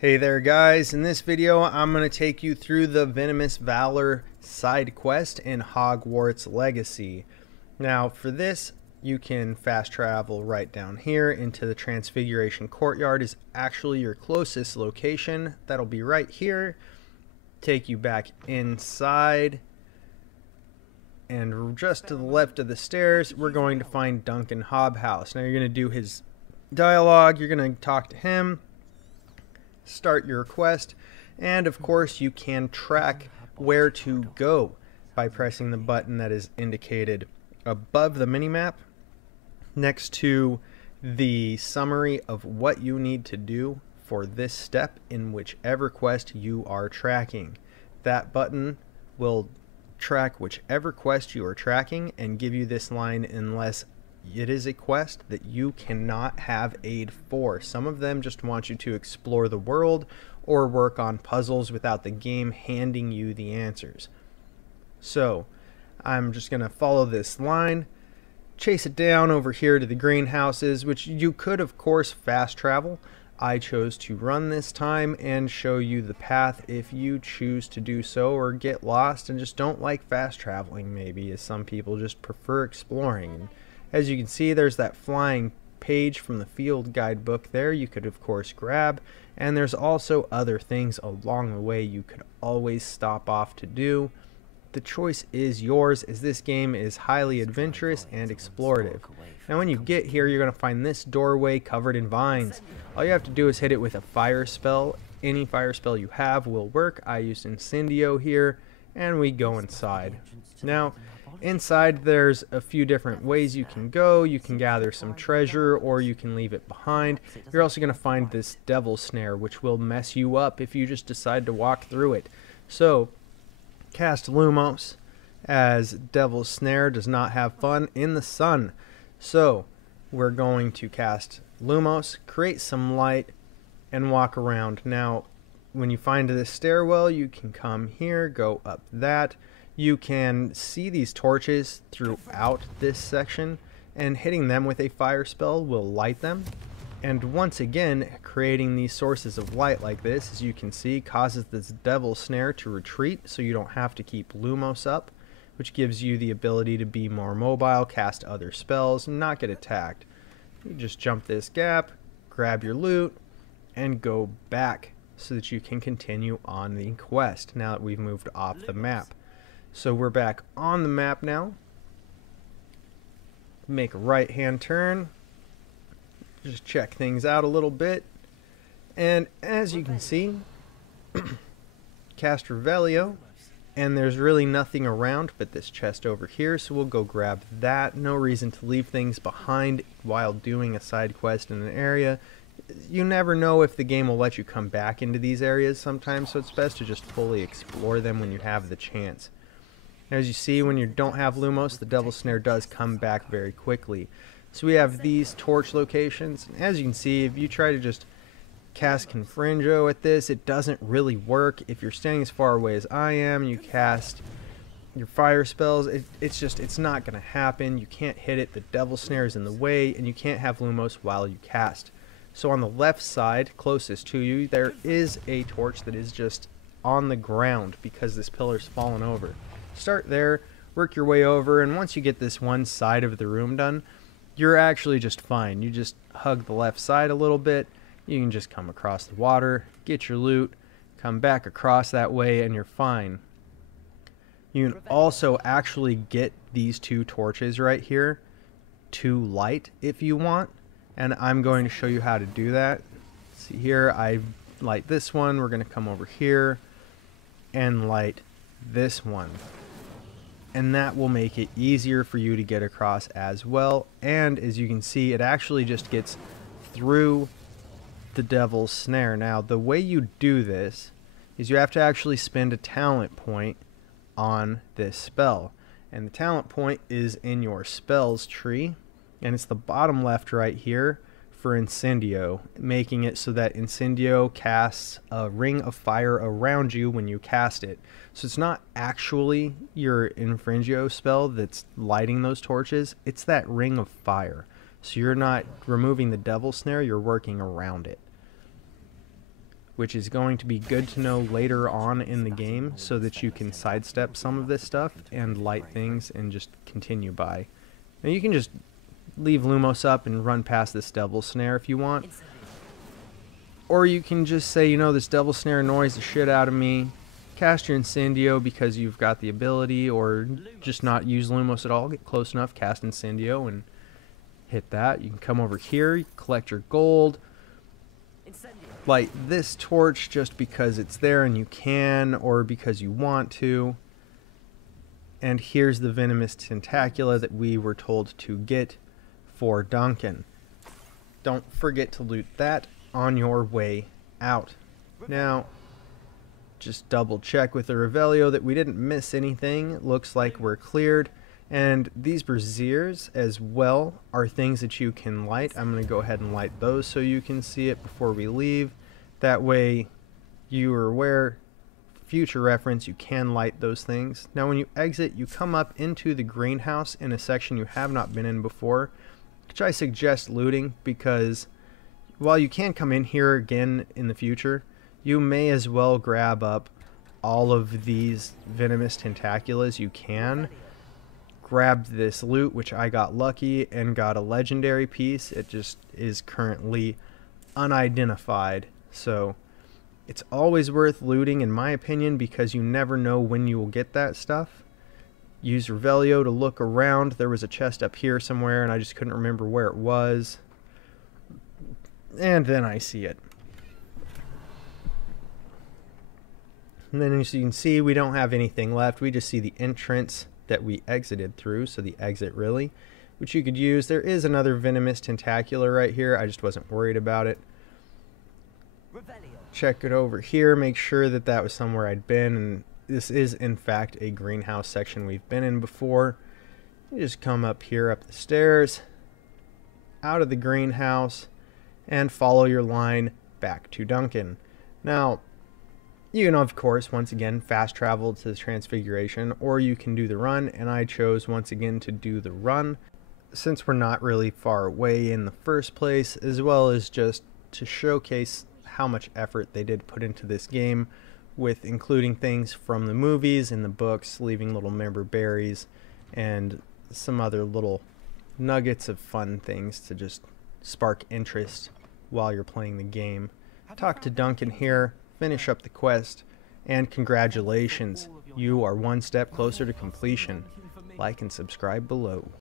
Hey there guys, in this video I'm going to take you through the Venomous Valor side quest in Hogwarts Legacy. Now for this you can fast travel right down here into the Transfiguration Courtyard is actually your closest location. That'll be right here. Take you back inside and just to the left of the stairs we're going to find Duncan Hobhouse. Now you're going to do his dialogue, you're going to talk to him, start your quest, and of course you can track where to go by pressing the button that is indicated above the minimap next to the summary of what you need to do for this step in whichever quest you are tracking. That button will track whichever quest you are tracking and give you this line unless it is a quest that you cannot have aid for. Some of them just want you to explore the world or work on puzzles without the game handing you the answers. So I'm just going to follow this line, chase it down over here to the greenhouses, which you could of course fast travel. I chose to run this time and show you the path if you choose to do so or get lost and just don't like fast traveling maybe, as some people just prefer exploring. As you can see, there's that flying page from the field guidebook there you could of course grab, and there's also other things along the way you could always stop off to do. The choice is yours, as this game is highly adventurous and explorative. Now when you get here you're going to find this doorway covered in vines. All you have to do is hit it with a fire spell. Any fire spell you have will work. I used Incendio here, and we go inside. Now inside there's a few different ways you can go. You can gather some treasure or you can leave it behind. You're also going to find this devil snare which will mess you up if you just decide to walk through it. So cast Lumos, as Devil's Snare does not have fun in the sun. So we're going to cast Lumos, create some light, and walk around. Now when you find this stairwell you can come here, go up that. You can see these torches throughout this section, and hitting them with a fire spell will light them. And once again, creating these sources of light like this, as you can see, causes this devil snare to retreat, so you don't have to keep Lumos up, which gives you the ability to be more mobile, cast other spells, and not get attacked. You just jump this gap, grab your loot, and go back so that you can continue on the quest now that we've moved off the map. So we're back on the map now. Make a right hand turn. Just check things out a little bit. And as you can see, cast Revelio. And there's really nothing around but this chest over here. So we'll go grab that. No reason to leave things behind while doing a side quest in an area. You never know if the game will let you come back into these areas sometimes. So it's best to just fully explore them when you have the chance. As you see, when you don't have Lumos, the Devil Snare does come back very quickly. So we have these torch locations. And as you can see, if you try to just cast Confringo at this, it doesn't really work. If you're standing as far away as I am, you cast your fire spells, it's not going to happen. You can't hit it, the Devil Snare is in the way, and you can't have Lumos while you cast. So on the left side, closest to you, there is a torch that is just on the ground because this pillar's fallen over. Start there, work your way over, and once you get this one side of the room done, you're actually just fine. You just hug the left side a little bit, you can just come across the water, get your loot, come back across that way, and you're fine. You can also actually get these two torches right here to light if you want, and I'm going to show you how to do that. See here, I light this one. We're going to come over here and light this one, and that will make it easier for you to get across as well. And as you can see, it actually just gets through the Devil's Snare. Now the way you do this is you have to actually spend a talent point on this spell, and the talent point is in your spells tree, and it's the bottom left right here for Incendio, making it so that Incendio casts a ring of fire around you when you cast it. So it's not actually your Infringio spell that's lighting those torches, it's that ring of fire. So you're not removing the Devil Snare, you're working around it. which is going to be good to know later on in the game so that you can sidestep some of this stuff and light things and just continue by. Now you can just leave Lumos up and run past this Devil Snare if you want. Or you can just say, you know, this Devil Snare annoys the shit out of me. Cast your Incendio because you've got the ability, or just not use Lumos at all. Get close enough, cast Incendio and hit that. You can come over here, collect your gold. Light this torch just because it's there and you can, or because you want to. And here's the Venomous Tentacula that we were told to get for Duncan. Don't forget to loot that on your way out. Now, just double check with the Revelio that we didn't miss anything. It looks like we're cleared. And these Braziers as well are things that you can light. I'm going to go ahead and light those so you can see it before we leave. That way you are aware, future reference, you can light those things. Now when you exit, you come up into the greenhouse in a section you have not been in before, which I suggest looting, because while you can come in here again in the future, you may as well grab up all of these Venomous Tentaculas you can. Grabbed this loot, which I got lucky and got a legendary piece. It just is currently unidentified, so it's always worth looting in my opinion, because you never know when you will get that stuff. Use Revelio to look around. There was a chest up here somewhere and I just couldn't remember where it was, and then I see it. And then as you can see, we don't have anything left. We just see the entrance that we exited through, so the exit really, which you could use. There is another Venomous Tentacula right here. I just wasn't worried about it. Check it over here, make sure that that was somewhere I'd been, and this is in fact a greenhouse section we've been in before. You just come up here, up the stairs, out of the greenhouse, and follow your line back to Duncan. Now, you can, of course, once again, fast travel to the Transfiguration, or you can do the run, and I chose once again to do the run, since we're not really far away in the first place, as well as just to showcase how much effort they did put into this game, with including things from the movies and the books, leaving little member berries, and some other little nuggets of fun things to just spark interest while you're playing the game. Talk to Duncan here. Finish up the quest, and congratulations, you are one step closer to completion. Like and subscribe below.